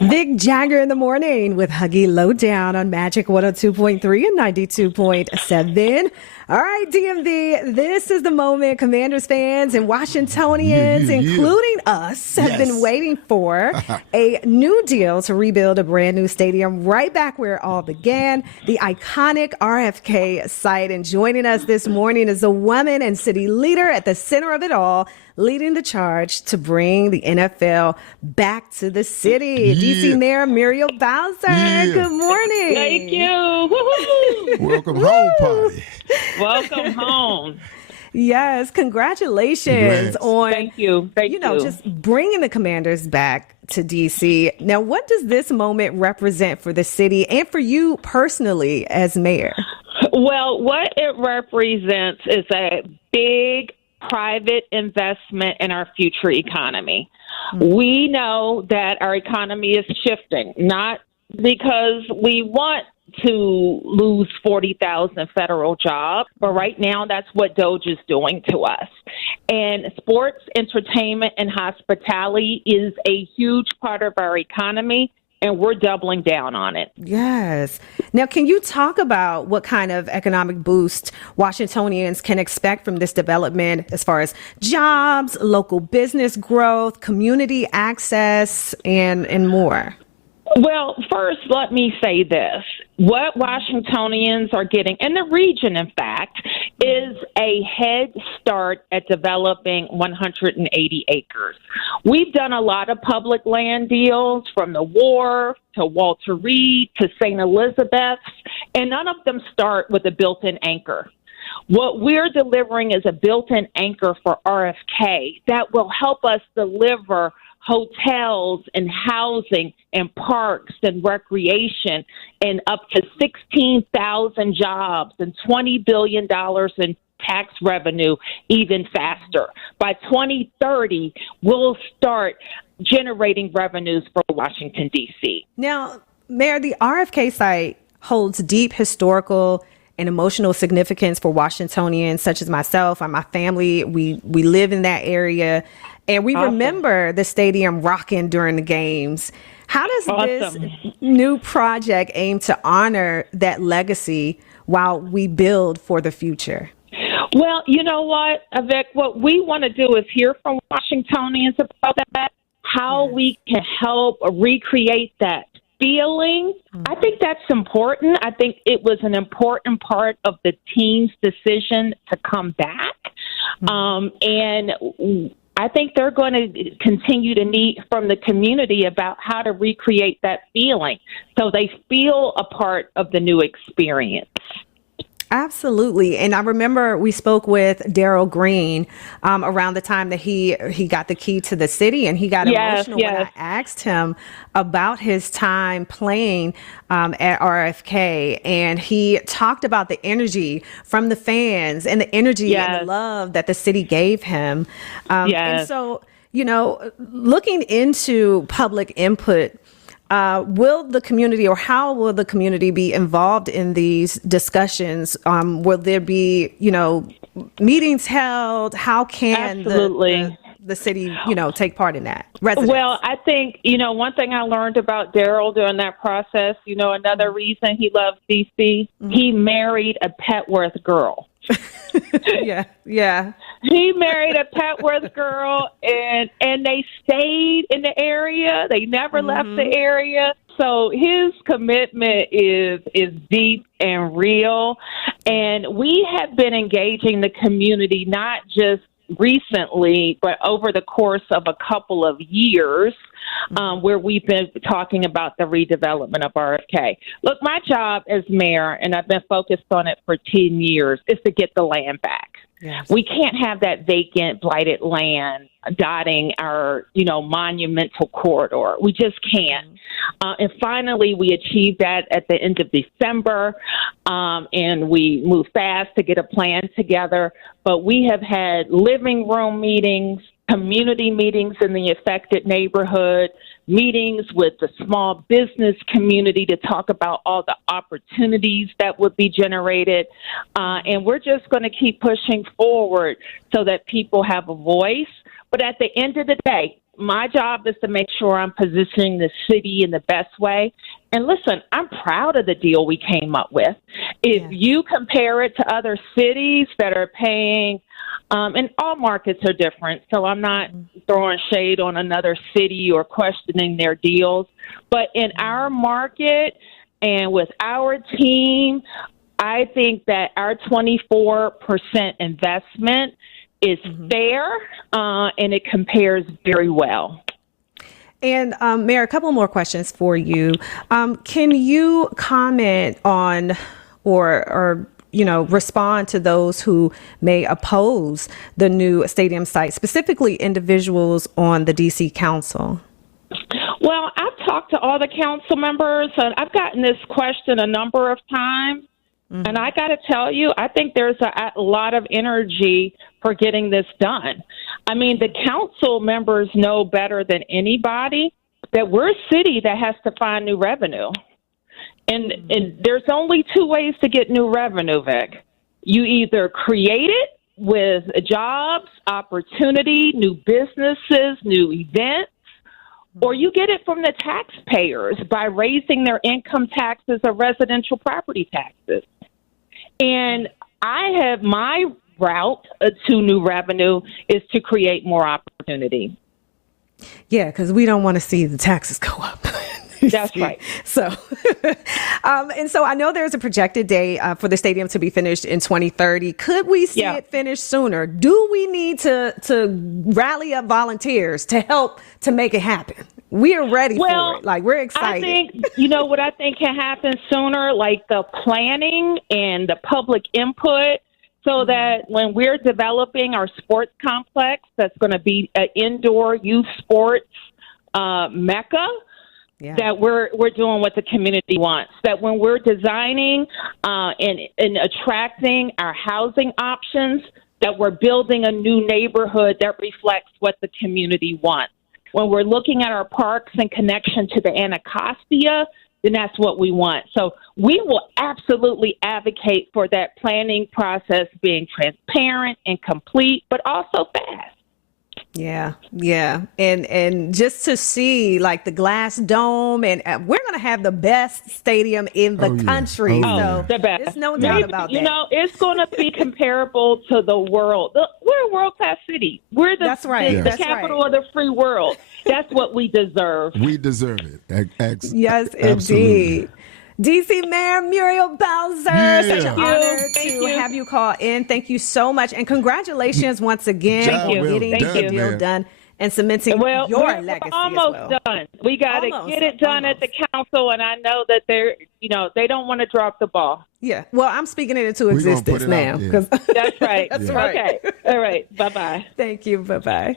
Vic Jagger in the morning with Huggy Lowdown on Magic 102.3 and 92.7. All right, DMV, this is the moment Commanders fans and Washingtonians, including us, have been waiting for. A new deal to rebuild a brand new stadium right back where it all began, the iconic RFK site. And joining us this morning is a woman and city leader at the center of it all, leading the charge to bring the NFL back to the city. DC Mayor Muriel Bowser. Good morning. Thank you. Woo-hoo. Welcome home, party. Welcome home. Yes, congratulations on Thank you. just bringing the Commanders back to DC. Now, what does this moment represent for the city and for you personally as mayor? Well, what it represents is a big private investment in our future economy. We know that our economy is shifting, not because we want to lose 40,000 federal jobs, but right now that's what DOGE is doing to us. And sports, entertainment, and hospitality is a huge part of our economy, and we're doubling down on it. Yes. Now, can you talk about what kind of economic boost Washingtonians can expect from this development as far as jobs, local business growth, community access, and more? Well, first, let me say this. What Washingtonians are getting, in the region, in fact, is a head start at developing 180 acres. We've done a lot of public land deals from the Wharf to Walter Reed to St. Elizabeth's, and none of them start with a built-in anchor. What we're delivering is a built-in anchor for RFK that will help us deliver hotels and housing and parks and recreation and up to 16,000 jobs and $20 billion in tax revenue even faster. By 2030, we'll start generating revenues for Washington, D.C. Now, Mayor, the RFK site holds deep historical and emotional significance for Washingtonians such as myself and my family. We live in that area, and we remember the stadium rocking during the games. How does this new project aim to honor that legacy while we build for the future? Well, you know what, Vic, what we want to do is hear from Washingtonians about that, how we can help recreate that feeling. I think that's important. I think it was an important part of the team's decision to come back. And I think they're going to continue to need from the community about how to recreate that feeling so they feel a part of the new experience. Absolutely. And I remember we spoke with Daryl Green around the time that he got the key to the city, and he got emotional when I asked him about his time playing at RFK. And he talked about the energy from the fans and the energy and the love that the city gave him. And so, looking into public input, will the community, or how will the community be involved in these discussions? Will there be, meetings held? How can the city, take part in that? Residents? Well, I think, one thing I learned about Daryl during that process, another reason he loves D.C., he married a Petworth girl. Yeah. He married a Petworth girl, and they stayed in the area. They never left the area. So his commitment is deep and real. And we have been engaging the community not just recently, but over the course of a couple of years, where we've been talking about the redevelopment of RFK. Look, my job as mayor, and I've been focused on it for 10 years, is to get the land back. Yes. We can't have that vacant, blighted land dotting our, monumental corridor. We just can't. And finally, we achieved that at the end of December, and we moved fast to get a plan together. But we have had living room meetings, community meetings in the affected neighborhood, meetings with the small business community to talk about all the opportunities that would be generated. And we're just going to keep pushing forward so that people have a voice. But at the end of the day, my job is to make sure I'm positioning the city in the best way. And listen, I'm proud of the deal we came up with. If you compare it to other cities that are paying, and all markets are different, so I'm not throwing shade on another city or questioning their deals. But in our market and with our team, I think that our 24% investment is fair, and it compares very well. And Mayor, a couple more questions for you. Can you comment on or respond to those who may oppose the new stadium site, specifically individuals on the DC Council? Well, I've talked to all the council members, and I've gotten this question a number of times. And I got to tell you, I think there's a lot of energy for getting this done. I mean, the council members know better than anybody that we're a city that has to find new revenue. And there's only two ways to get new revenue, Vic. You either create it with jobs, opportunity, new businesses, new events, or you get it from the taxpayers by raising their income taxes or residential property taxes. And my route to new revenue is to create more opportunity. Yeah, because we don't want to see the taxes go up. That's right. So, and so I know there's a projected date for the stadium to be finished in 2030. Could we see it finished sooner? Do we need to rally up volunteers to help to make it happen? We are ready for it. Like, we're excited. I think, what I think can happen sooner, like the planning and the public input, so that when we're developing our sports complex, that's going to be an indoor youth sports mecca, that we're doing what the community wants. That when we're designing and attracting our housing options, that we're building a new neighborhood that reflects what the community wants. When we're looking at our parks in connection to the Anacostia, then that's what we want. So we will absolutely advocate for that planning process being transparent and complete, but also fast. Yeah. And just to see like the glass dome, and we're going to have the best stadium in the country. So the best. There's no doubt about that. It's going to be comparable to the world. We're a world-class city. We're the capital of the free world. That's what we deserve. We deserve it. Yes, indeed. DC Mayor Muriel Bowser, such an honor to have you call in. Thank you so much. And congratulations once again on getting the deal done and cementing your legacy. We're almost done. We got to get it done at the council, and I know that they don't want to drop the ball. Yeah. Well, I'm speaking it into existence now. That's right. That's right. Okay. All right. Bye-bye. Thank you. Bye-bye.